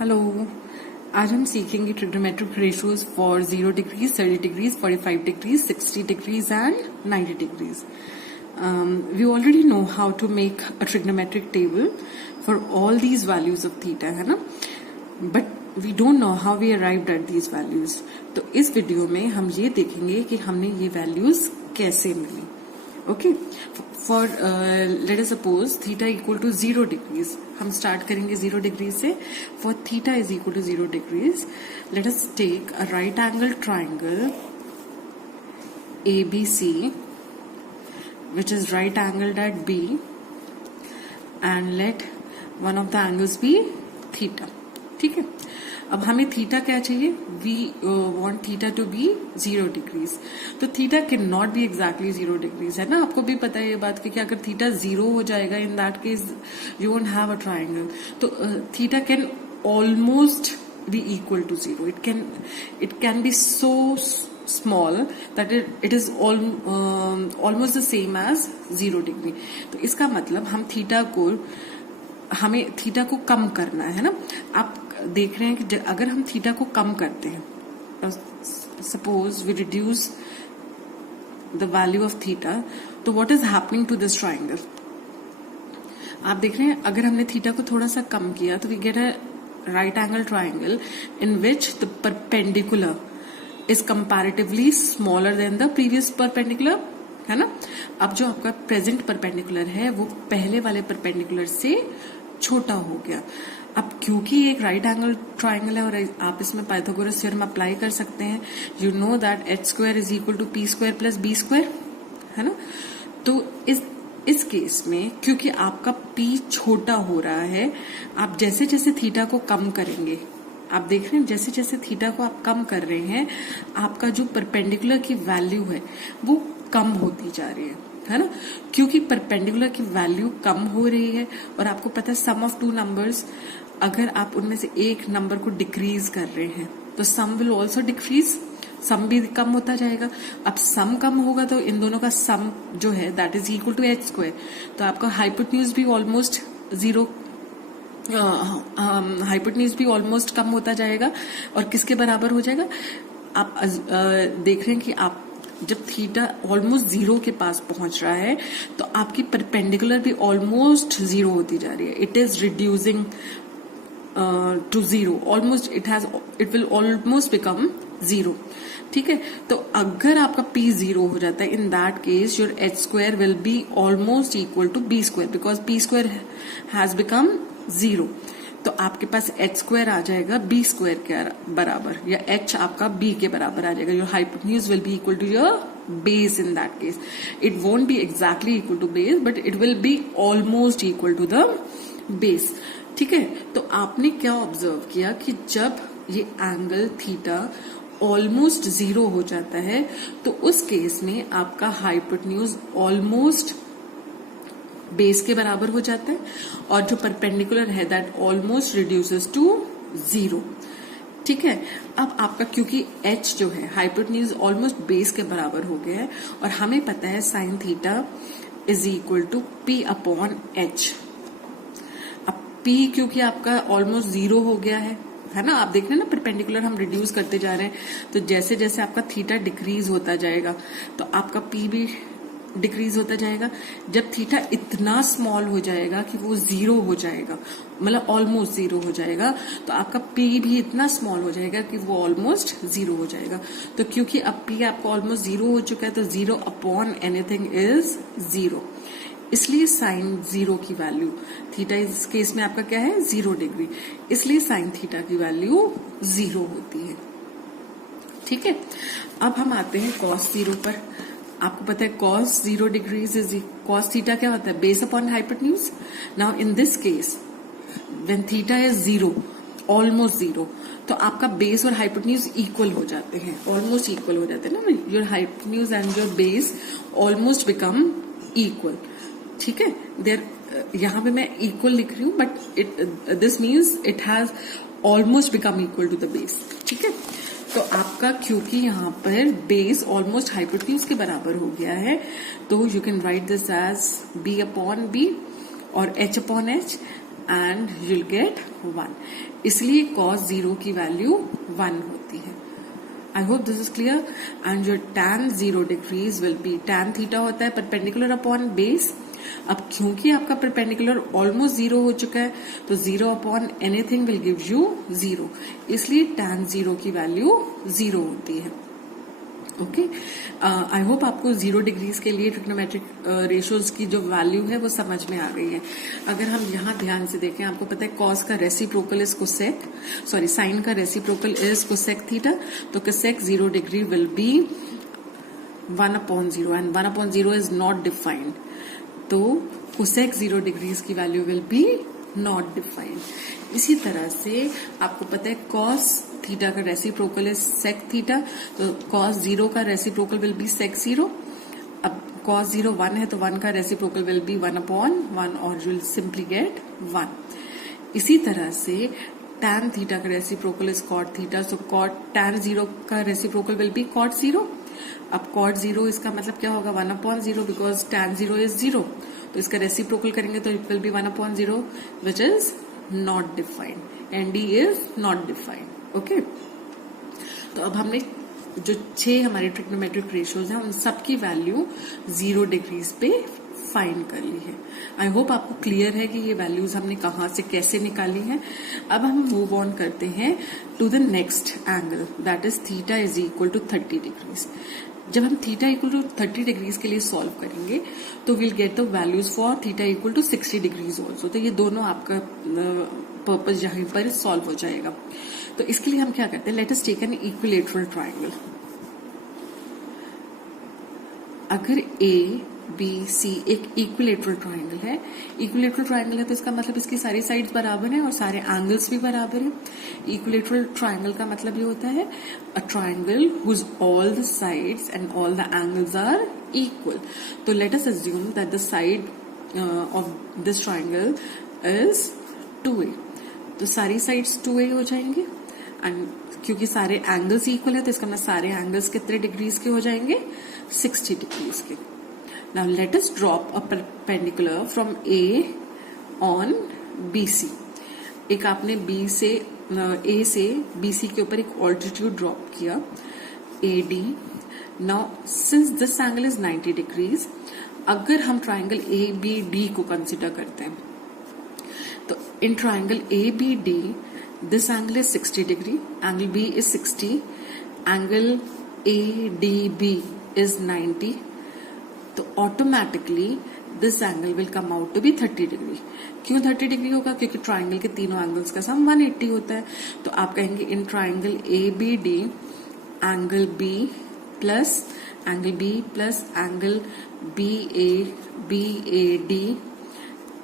Hello. आज हम सीखेंगे trigonometric ratios for 0 degrees, 30 degrees, 45 degrees, 60 degrees and 90 degrees. We already know how to make a trigonometric table for all these values of theta, है ना? But we don't know how we arrived at these values. तो इस video में हम ये देखेंगे कि हमने ये values कैसे मिली. Okay, for let us suppose theta equal to 0 degrees. हम स्टार्ट करेंगे 0 डिग्री से. For theta is equal to 0 degrees, let us take a right angle triangle ABC, which is right angled at B, and let one of the angles be theta. ठीक है. अब हमें theta क्या चाहिए? We want theta to be 0 degrees. तो theta can not be exactly 0 degrees, है ना? आपको भी पता है ये बात कि अगर थीटा 0 हो जाएगा, in that case you won't have a triangle. तो theta can almost be equal to 0. It can be so small that it is almost the same as 0 degree. तो इसका मतलब हमें थीटा को कम करना है ना. आप देख रहे हैं कि अगर हम थीटा को कम करते हैं, suppose we reduce the value of theta, तो what is happening to this triangle? आप देख रहे हैं अगर हमने थीटा को थोड़ा सा कम किया तो we get a right angle triangle in which the perpendicular is comparatively smaller than the previous perpendicular, है ना? अब जो आपका प्रेजेंट परपेंडिकुलर है वो पहले वाले परपेंडिकुलर से छोटा हो गया. अब क्योंकि एक राइट एंगल ट्राइंगल है और आप इसमें पाइथागोरस थ्योरम अप्लाई कर सकते हैं. You know that H square is equal to P square plus B square, है ना? तो इस केस में क्योंकि आपका p छोटा हो रहा है, आप जैसे जैसे थीटा को कम करेंगे, आप देख रहे हैं जैसे जैसे थीटा को आप कम कर रहे हैं, आपका जो परपेंडिकुलर की वैल्यू है वो कम होती जा रही है ना? क्योंकि परपेंडिकुलर की वैल्यू कम हो रही है और आपको पता है सम ऑफ टू नंबर्स, अगर आप उनमें से एक नंबर को डिक्रीज कर रहे हैं तो सम विल ऑल्सो डिक्रीज, सम भी कम होता जाएगा. अब सम कम होगा तो इन दोनों का सम जो है that is equal to H square. तो आपका हाइपोटेन्यूज भी ऑलमोस्ट जीरो, हाइपोटेन्यूज भी ऑलमोस्ट कम होता जाएगा. और किसके बराबर हो जाएगा? आप देख रहे हैं कि आप जब थीटा ऑलमोस्ट 0 के पास पहुंच रहा है तो आपकी परपेंडिकुलर भी ऑलमोस्ट 0 होती जा रही है. It is reducing to 0, almost it will almost become 0. ठीक है. तो अगर आपका p 0 हो जाता है, in that case your h square will be almost equal to b square, because p square has become 0. तो आपके पास h स्क्वायर आ जाएगा b स्क्वायर के बराबर, या h आपका b के बराबर आ जाएगा. Your hypotenuse will be equal to your base. In that case it won't be exactly equal to base, but it will be almost equal to the base. ठीक है. तो आपने क्या ऑब्जर्व किया कि जब ये एंगल थीटा ऑलमोस्ट 0 हो जाता है तो उस केस में आपका हाइपोटेन्यूज ऑलमोस्ट बेस के बराबर हो जाता है और जो परपेंडिकुलर है दैट ऑलमोस्ट रिड्यूसेस टू 0. ठीक है. अब आपका क्योंकि h जो है हाइपोटेन्यूज ऑलमोस्ट बेस के बराबर हो गया है और हमें पता है sine theta is equal to p upon h. अब p क्योंकि आपका ऑलमोस्ट 0 हो गया है ना? आप देख रहे हैं ना परपेंडिकुलर हम रिड्यूस करते जा रहे हैं, तो जैसे जैसे आपका थीटा डिक्रीज होता जाएगा तो आपका p भी डिक्रीज होता जाएगा. जब थीटा इतना स्मॉल हो जाएगा कि वो 0 हो जाएगा, मतलब ऑलमोस्ट 0 हो जाएगा, तो आपका p भी इतना स्मॉल हो जाएगा कि वो ऑलमोस्ट 0 हो जाएगा. तो क्योंकि अब p आपका ऑलमोस्ट 0 हो चुका है तो 0 अपॉन एनीथिंग इज 0. इसलिए साइन 0 की वैल्यू, थीटा इस केस में आपका क्या है 0 डिग्री, इसलिए साइन थीटा की वैल्यू 0 होती है. ठीक है. अब हम आते हैं कॉस 0 पर. आपको पता है cos 0 degrees is cos theta क्या होता है? Base upon hypotenuse. Now in this case when theta is 0, almost 0, तो आपका बेस और हाइपोटेन्यूज इक्वल हो जाते हैं, ऑलमोस्ट इक्वल हो जाते हैं ना. Your hypotenuse and your base almost become equal. ठीक है. यहाँ पे मैं इक्वल लिख रही हूँ but this means it has almost become equal to the base. ठीक है. तो आपका क्योंकि यहाँ पर बेस ऑलमोस्ट हाइपोटेन्यूज के बराबर हो गया है तो you can write this as b upon b और h upon h. And you'll get 1. इसलिए cos 0 की वैल्यू 1 होती है. I hope this is clear. And your tan 0 degrees will be, tan theta होता है परपेंडिकुलर अपॉन बेस. अब क्योंकि आपका परपेंडिकुलर ऑलमोस्ट 0 हो चुका है तो 0 upon anything will give you 0, इसलिए tan 0 की वैल्यू 0 होती है. ओके, आई होप आपको 0 डिग्रीज के लिए ट्रिग्नोमेट्रिक रेशियोज की जो वैल्यू है वो समझ में आ गई है. अगर हम यहाँ ध्यान से देखें, आपको पता है कॉस का reciprocal is cosec, sorry sine का रेसिप्रोकल इज कोसेक थीटा. तो cosec 0 degree will B 1/0 and 1/0 is not defined. तो कोसेक 0 डिग्रीज की value will be not defined. इसी तरह से आपको पता है कॉस थीटा का रेसिप्रोकल इज सेक थीटा, तो कॉस 0 का रेसिप्रोकल विल बी सेक 0. अब कॉस 0 1 है तो 1 का रेसिप्रोकल विल बी 1/1 और यू विल सिंपली गेट 1. इसी तरह से tan थीटा का reciprocal is cot theta, so cot tan 0 का रेसिप्रोकल विल बी कॉट 0. अब कॉट 0 इसका मतलब क्या होगा 1/0 बिकॉज tan 0 इज 0, तो इसका रेसिप्रोकल करेंगे तो it will B 1/0 which is not defined. And D is not defined. Okay, तो अब हमने जो 6 हमारे ट्रिग्नोमेट्रिक रेशियोज हैं उन सबकी वैल्यू 0 डिग्रीज पे फाइंड कर ली है. आई होप आपको क्लियर है कि ये वैल्यूज हमने कहाँ से कैसे निकाली है. अब हम मूव ऑन करते हैं to the next angle, that is theta is equal to 30 degrees. जब हम थीटा इक्वल टू 30 डिग्रीज के लिए सॉल्व करेंगे तो will get the values for theta equal to 60 degrees also. तो ये दोनों आपका पर्पज यहीं पर सॉल्व हो जाएगा. तो इसके लिए हम क्या करते हैं, let us take an equilateral triangle. अगर ए बी सी एक इक्विलेटरल ट्राइंगल है, इक्विलेटरल ट्राइंगल है तो इसका मतलब इसकी सारी साइड्स बराबर हैं और सारे एंगल्स भी बराबर हैं. इक्विलेटरल ट्राइंगल का मतलब ये होता है a triangle whose all the sides and all the angles are equal. तो let us assume that the side of this triangle is 2a. तो सारी साइड्स 2a हो जाएंगी एंड क्योंकि सारे एंगल्स इक्वल है तो इसका मतलब सारे एंगल्स कितने डिग्रीज के हो जाएंगे 60 डिग्रीज के. Now let us drop a perpendicular from A on BC. एक आपने A से BC के ऊपर एक altitude drop किया AD. Now since this angle is 90 degrees, अगर हम triangle ABD को consider करते हैं तो in triangle ABD this angle is 60 degree, angle B is 60, angle ADB is 90. तो automatically this angle will come out to be 30 degree. क्यों 30 degree होगा, क्योंकि ट्राइंगल के तीनों एंगल्स का सम 180 होता है. तो आप कहेंगे in triangle A B D angle B plus angle B A D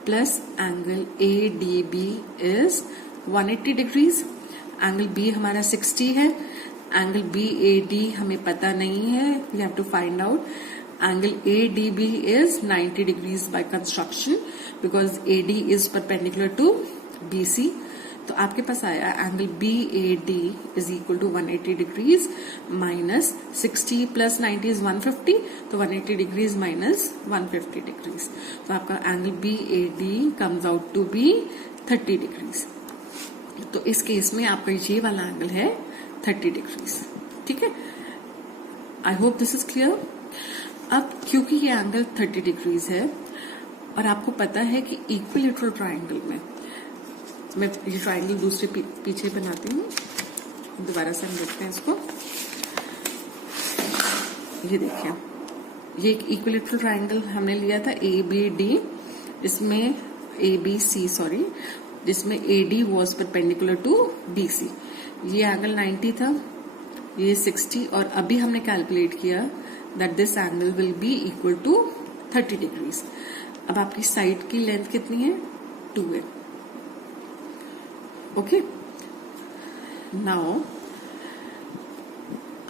plus angle A D B is 180 degrees. Angle B हमारा 60 है, एंगल बी ए डी हमें पता नहीं है, we have to find out. Angle ADB is 90 degrees by construction because AD is perpendicular to BC. तो आपके पास आया angle BAD is equal to 180 degrees minus 60 plus 90 is 150. तो 180 degrees minus 150 degrees. तो आपका angle BAD comes out to be 30 degrees. तो इस case में आपका ये वाला एंगल है 30 degrees. ठीक है, I hope this is clear. अब क्योंकि ये एंगल 30 डिग्रीज है और आपको पता है कि इक्विलेटरल ट्राइंगल में, मैं ये ट्राइंगल दूसरे पीछे बनाती हूँ, दोबारा से हम देखते हैं इसको. ये देखिए, ये एक इक्विलेटरल ट्राइंगल हमने लिया था ABD, इसमें जिसमें AD was perpendicular to BC. ये एंगल 90 था, ये 60 और अभी हमने कैलकुलेट किया that this angle will be equal to 30 degrees. अब आपकी साइड की लेंथ कितनी है 2a. ओके, नाउ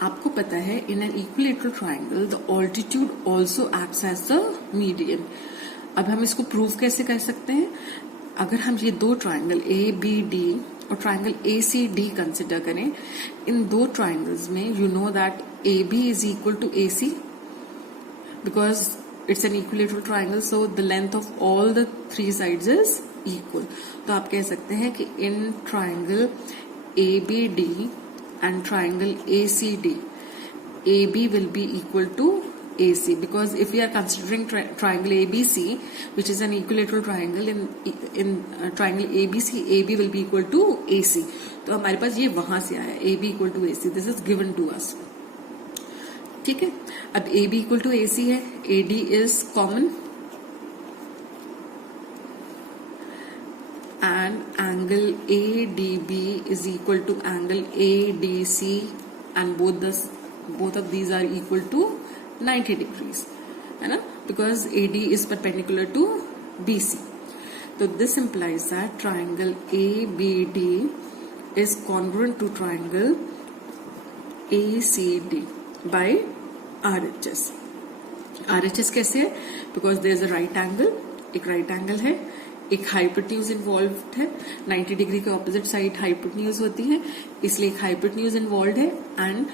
आपको पता है in an equilateral triangle the altitude also acts as the median. अब हम इसको प्रूव कैसे कर सकते हैं, अगर हम ये दो ट्राइंगल ABD और ट्राइंगल ACD कंसिडर करें, इन दो ट्राइंगल्स में you know that AB is equal to AC because it's an equilateral triangle, so the length of all the three sides is equal. तो आप कह सकते हैं कि in triangle ABD and triangle ACD, AB will be equal to AC, because if we are considering triangle ABC, which is an equilateral triangle, in triangle ABC, AB will be equal to AC. तो हमारे पास ये वहां से आया, AB equal to AC, this is given to us. ठीक है, अब AB equal to AC है, AD is common and angle ADB is equal to angle ADC, and both of these are equal to 90 degrees, है ना, because AD is perpendicular to BC. So this implies that triangle ABD is congruent to triangle ACD by RHS. RHS कैसे है? Because there is a right angle, एक right angle है, एक hypotenuse involve है, 90 degree के opposite side hypotenuse होती है, इसलिए एक हाइपोटेन्यूज इन्वॉल्व है एंड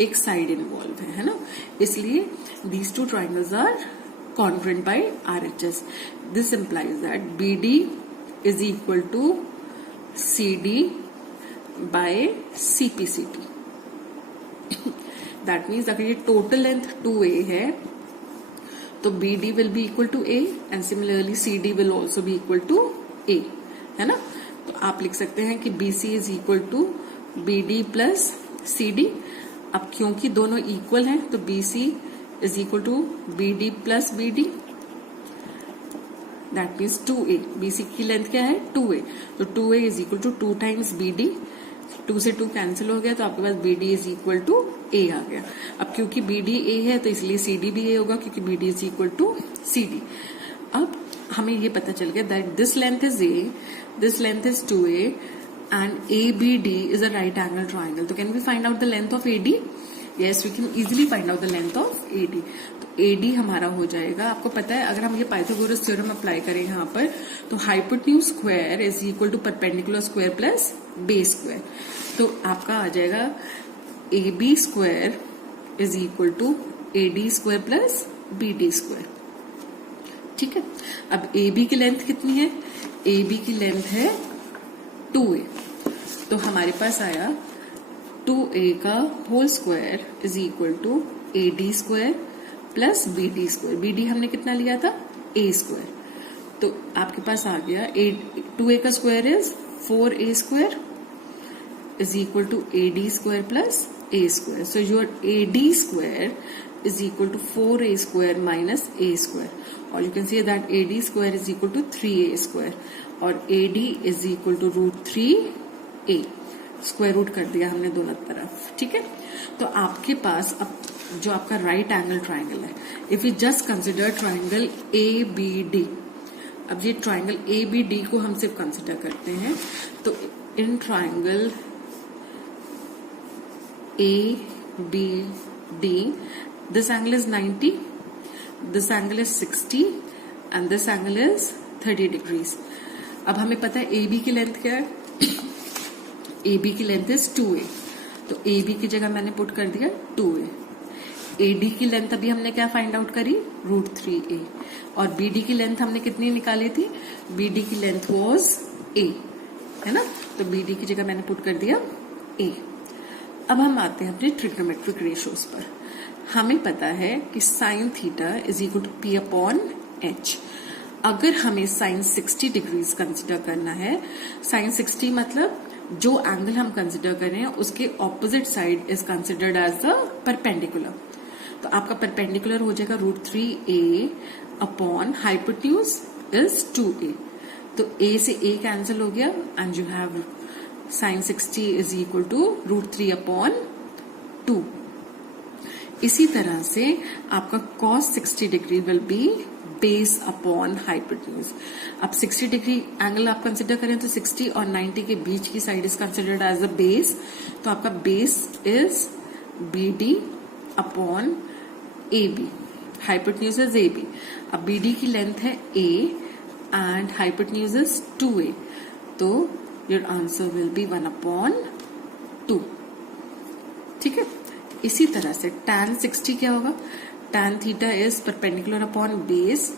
एक साइड इन्वॉल्व है ना, इसलिए these two triangles are congruent by RHS. This implies that BD is equal to CD by CPCD. That means अगर ये टोटल लेंथ 2A है तो BD will be equal to A and similarly CD will also be equal to A, है ना. तो आप लिख सकते हैं कि BC is equal to BD plus CD. अब क्योंकि दोनों इक्वल हैं तो BC is equal to BD plus BD, that means 2A. BC की लेंथ क्या है? 2A. तो 2A is equal to 2 times BD. 2 से 2 कैंसिल हो गया तो आपके पास BD is equal to A आ गया. अब क्योंकि BD A है तो इसलिए CD भी A होगा, क्योंकि BD is equal to CD. अब हमें ये पता चल गया that this length is A, this length is 2A and ABD is a right angle triangle. तो can we find out the length of AD? Yes, we can easily find out the length of AD. तो AD हमारा हो जाएगा, आपको पता है अगर हम ये पाइथागोरस थ्योरम अप्लाई करें यहाँ पर तो hypotenuse square is equal to perpendicular square plus base square. तो आपका आ जाएगा AB square is equal to AD square plus BD square. ठीक है, अब AB की लेंथ कितनी है? AB की लेंथ है 2A. तो हमारे पास आया 2A का whole square is equal to AD square plus BD square. BD हमने कितना लिया था? A square. तो आपके पास आ गया 2A का square is 4A square is equal to AD square plus A square. So your AD square is equal to 4A square minus A square. Or you can say that AD square is equal to 3A square. और AD is equal to root 3A. Square root कर दिया हमने दोनों तरफ. ठीक है, तो आपके पास अब जो आपका राइट एंगल ट्राइंगल है, if you just consider triangle ABD. अब ये ट्राइंगल ABD को हम सिर्फ कंसिडर करते हैं. तो in triangle ABD, this angle is 90, this angle is 60 and this angle is 30 degrees. अब हमें पता है AB की लेंथ क्या है? AB की लेंथ इज 2A. तो AB की जगह मैंने पुट कर दिया 2A. AD की लेंथ अभी हमने क्या फाइंड आउट करी? Root 3A. और BD की लेंथ हमने कितनी निकाली थी? BD की लेंथ वाज A, है ना. तो BD की जगह मैंने पुट कर दिया A. अब हम आते हैं अपने ट्रिग्नोमेट्रिक रेशियोज पर. हमें पता है कि sine theta is equal to P upon H. अगर हमें साइन 60 डिग्रीज कंसिडर करना है, साइन 60 मतलब जो एंगल हम कंसिडर कर रहे हैं उसके opposite side is considered as the perpendicular. तो आपका परपेंडिकुलर हो जाएगा root 3A upon hypotenuse is 2A. तो A से A कैंसिल हो गया and you have sine 60 is equal to root 3 upon 2. इसी तरह से आपका cos 60 degree will be base upon hypotenuse. अब 60 डिग्री एंगल आप कंसिडर करें तो 60 और 90 के बीच की side is considered as a base. तो आपका base is BD upon AB. Hypotenuse is AB. अब BD की लेंथ है A and hypotenuse is 2A. तो your answer will be 1 upon 2. ठीक है, इसी तरह से tan 60 क्या होगा? tan theta is perpendicular upon base.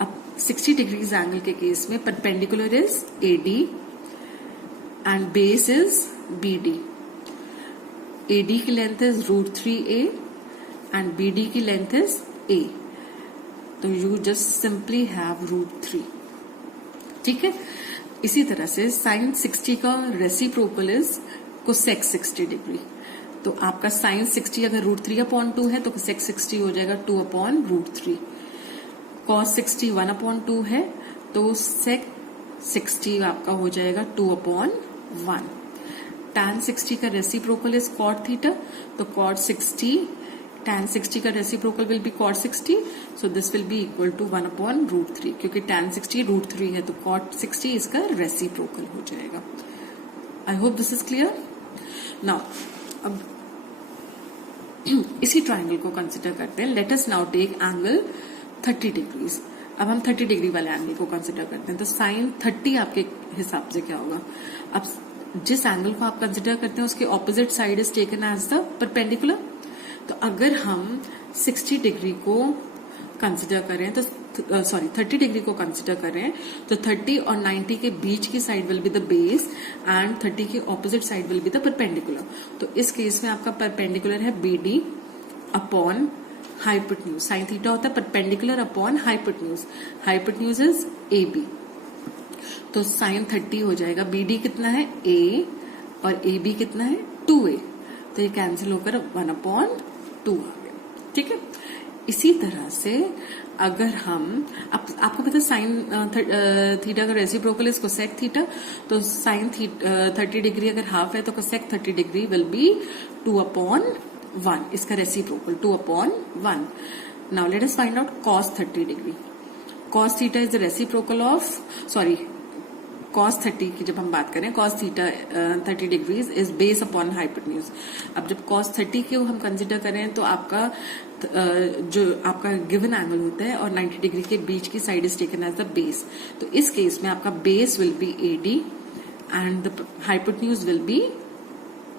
अब 60 डिग्रीज एंगल के केस में perpendicular is AD and base is BD. AD की length is √3a and BD की लेंथ इज a, तो यू जस्ट सिंपली हैव √3। ठीक है, इसी तरह से sin 60 का रेसिप्रोकल इज कोसेक 60 डिग्री। तो आपका sin 60 अगर √3/2 है तो कोसेक 60 हो जाएगा 2/√3। cos 60 1/2 है तो sec 60 आपका हो जाएगा 2/1। tan 60 का रेसिप्रोकल इज cot थीटा, तो cot 60 tan 60 का reciprocal will be cot 60, so this will be equal to 1/√3, क्योंकि tan 60 √3 है तो cot 60 इसका रेसिप्रोकल हो जाएगा। I hope this is clear. Now अब इसी ट्राइंगल को कंसिडर करते हैं। Let us now take angle 30 degrees. अब हम 30 डिग्री वाले एंगल को कंसिडर करते हैं, तो sin 30 आपके हिसाब से क्या होगा? अब जिस एंगल को आप कंसिडर करते हैं उसके opposite side is taken as the perpendicular. तो अगर हम 60 डिग्री को कंसिडर करें तो 30 डिग्री को कंसिडर करें तो 30 और 90 के बीच की side will be the base and 30 के opposite side will be the perpendicular. तो इस केस में आपका परपेंडिकुलर है BD upon hypotenuse. Sine theta होता है perpendicular upon hypotenuse, hypotenuse is AB। तो साइन 30 हो जाएगा, BD कितना है A और AB कितना है 2A, तो ये कैंसिल होकर 1/2 आ गया। ठीक है, इसी तरह से अगर हम आपको पता है साइन थीटा का रेसिप्रोकल इज कोसेक थीटा, तो साइन 30 डिग्री अगर हाफ है तो कोसेक 30 डिग्री विल बी 2/1, इसका reciprocal 2/1। Now let us find out cos 30 degree. cos theta is the reciprocal of cos 30 की जब हम बात करें, cos theta 30 degrees is base upon hypotenuse. अब जब cos 30 को हम कंसिडर करें तो आपका जो आपका गिवन एंगल होता है और 90 डिग्री के बीच की side is taken as the base. तो इस केस में आपका base will be AD and the hypotenuse will be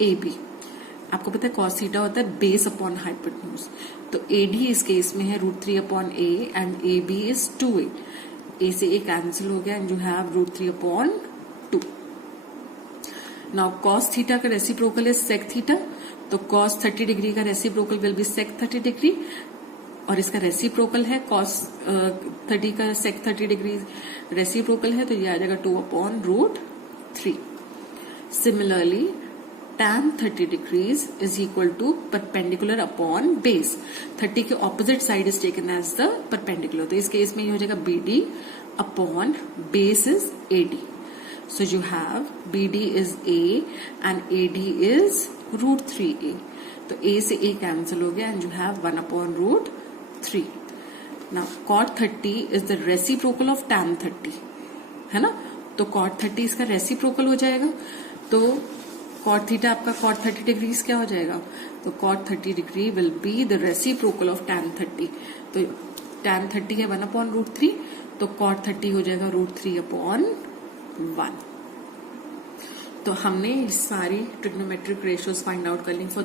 AB। आपको पता है cos थीटा होता है बेस अपॉन हाइपोटेन्यूज, तो AD इस केस में है √3/a and AB is 2A। A से A कैंसिल हो गया and you have √3/2। Now cos theta का रेसिप्रोकल इज sec थीटा, तो cos 30 डिग्री का reciprocal will B sec 30 degree और इसका रेसिप्रोकल है cos 30 का sec 30 डिग्री रेसिप्रोकल है, तो ये आ जाएगा 2/√3। Similarly tan 30 degrees is equal to perpendicular upon base. 30 के opposite side is taken as the perpendicular, तो इस केस में ये हो जाएगा BD upon base is AD। So you have BD is A and AD is √3A, तो A से A cancel हो गया and you have 1/√3। Now cot 30 is the reciprocal of tan 30, है ना, तो cot 30 इसका रेसिप्रोकल हो जाएगा। तो cot थीटा आपका cot 30 डिग्रीज क्या हो जाएगा? तो cot 30 degree will be the reciprocal of tan 30, तो tan 30 है 1/√3, तो cot 30 हो जाएगा √3/1। तो हमने सारी ट्रिग्नोमेट्रिक रेशियोज फाइंड आउट कर ली for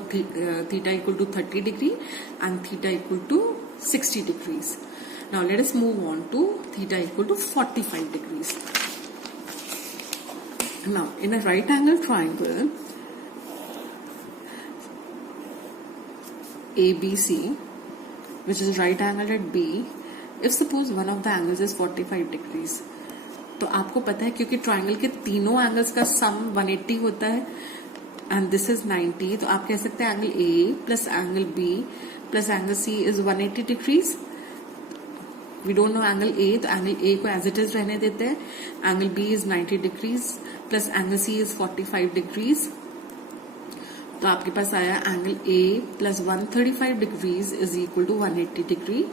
theta equal to 30 degree and theta equal to 60 degrees. Now let us move on to theta equal to 45 degrees. Now, in a right angle triangle, ABC, which is right angled at B, if suppose one of the angles is 45 degrees, तो आपको पता है क्योंकि triangle के तीनों angles का सम 180 होता है एंड दिस इज 90, तो आप कह सकते हैं angle A plus angle B plus angle C is 180 degrees. We don't know angle A, तो एंगल A को एज इट इज रहने देते हैं। Angle B is 90 degrees plus angle C is 45 degrees, तो आपके पास आया angle A plus 135 degrees is equal to 180 degree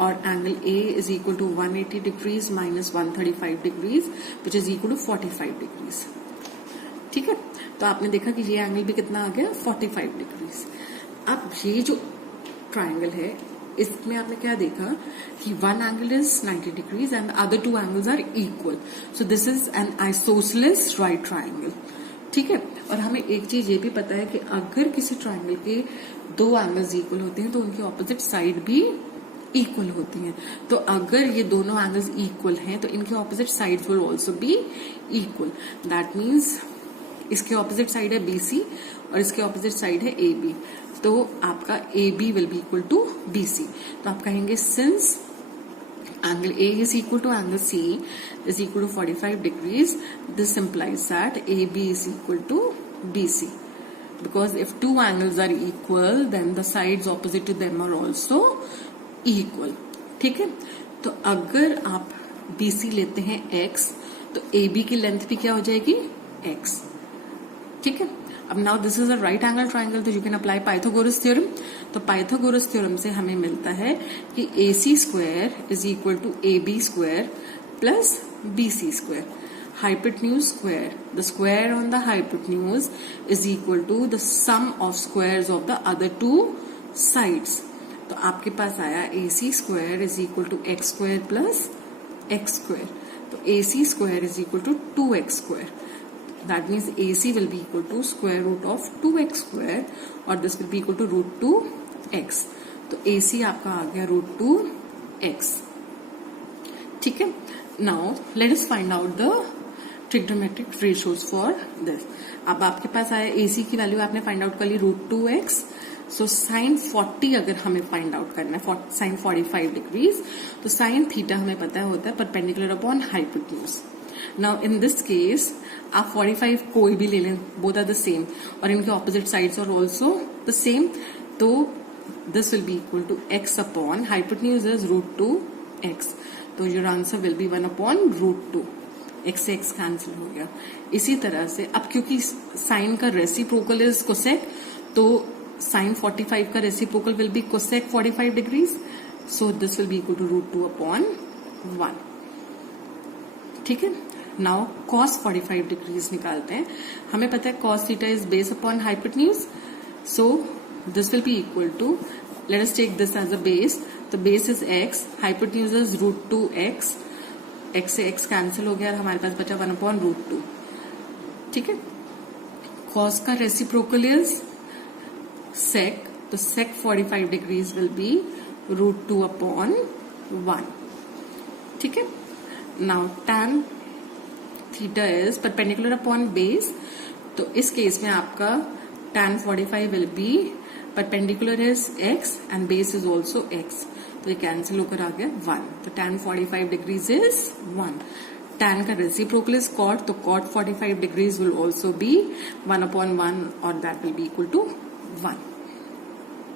और angle A is equal to 180 degrees minus 135 degrees which is equal to 45 degrees. ठीक है, तो आपने देखा कि ये एंगल भी कितना आ गया 45 डिग्रीज। अब ये जो ट्राइंगल है इसमें आपने क्या देखा कि one angle is 90 degrees and other two angles are equal, so this is an isosceles right triangle. ठीक है, और हमें एक चीज ये भी पता है कि अगर किसी ट्राइंगल के दो एंगल्स इक्वल होते हैं तो उनकी ऑपोजिट साइड भी इक्वल होती हैं। तो अगर ये दोनों एंगल्स इक्वल हैं तो इनके opposite sides will also be equal. That means इसके ऑपोजिट साइड है BC और इसके ऑपोजिट साइड है AB, तो आपका AB will be equal to BC। तो आप कहेंगे since angle A is equal to angle C is equal to 45 degrees, this implies that AB is equal to BC, because if two angles are equal then the sides opposite to them are also equal। ठीक है, तो अगर आप BC लेते हैं X तो AB की length भी क्या हो जाएगी X। ठीक है, अब now this is a right angle triangle, तो you can apply Pythagoras theorem. तो पाइथागोरस थ्योरम से हमें मिलता है कि AC square is equal to AB square plus BC square. Hypotenuse square, the square on the hypotenuse is equal to the sum of squares of the other two sides. तो आपके पास आया AC square is equal to X square plus X square. तो AC square is equal to 2X square. That means AC will be equal to square root of 2x square और this will be equal to root 2x। तो AC आपका आ गया root 2x। ठीक है, now let us find out the trigonometric ratios for this। अब आपके पास आया AC की वैल्यू आपने फाइंड आउट कर ली root 2x। सो साइन 40 अगर हमें फाइंड आउट करना है, साइन 45 डिग्रीज, तो साइन थीटा हमें पता होता है perpendicular upon hypotenuse. Now in this case आप 45 कोई भी ले लें, बोथ आर द सेम और इनके opposite sides are also the same, तो this will be equal to x upon hypotenuse is root 2x। तो your answer will be 1 upon root 2। x से x कैंसिल हो गया। इसी तरह से अब क्योंकि साइन का रेसिप्रोकल इज कोसेक, तो साइन 45 का reciprocal will be cosec 45 degrees, so this will be equal to root 2 upon 1। ठीक है, नाउ cos 45 डिग्रीज निकालते हैं। हमें पता है cos theta is base upon hypotenuse, so this will be equal to, let us take this as a base, तो base is x, hypotenuse is root 2x, x से x cancel हो गया, हमारे पास बचा 1 अपॉन रूट 2। ठीक है, cos का reciprocal is sec, तो sec 45 degrees will be root 2 upon 1। ठीक है, now tan theta is perpendicular upon base, तो इस केस में आपका tan 45 will be perpendicular is x and base is also x, तो ये कैंसिल होकर आ गया 1, तो tan 45 डिग्रीज इज 1। tan का रेसिप्रोकल इज cot, तो cot 45 degrees will also be 1 upon 1 और that will be equal to 1।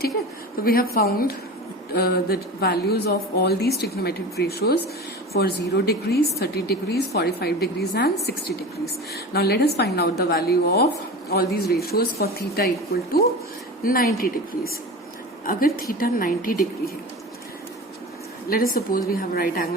ठीक है, तो we have found the values of all these trigonometric ratios for 0 degrees, 30 degrees, 45 degrees and 60 degrees. Now let us find out the value of all these ratios for theta equal to 90 degrees. अगर theta 90 degree है, let us suppose we have right angle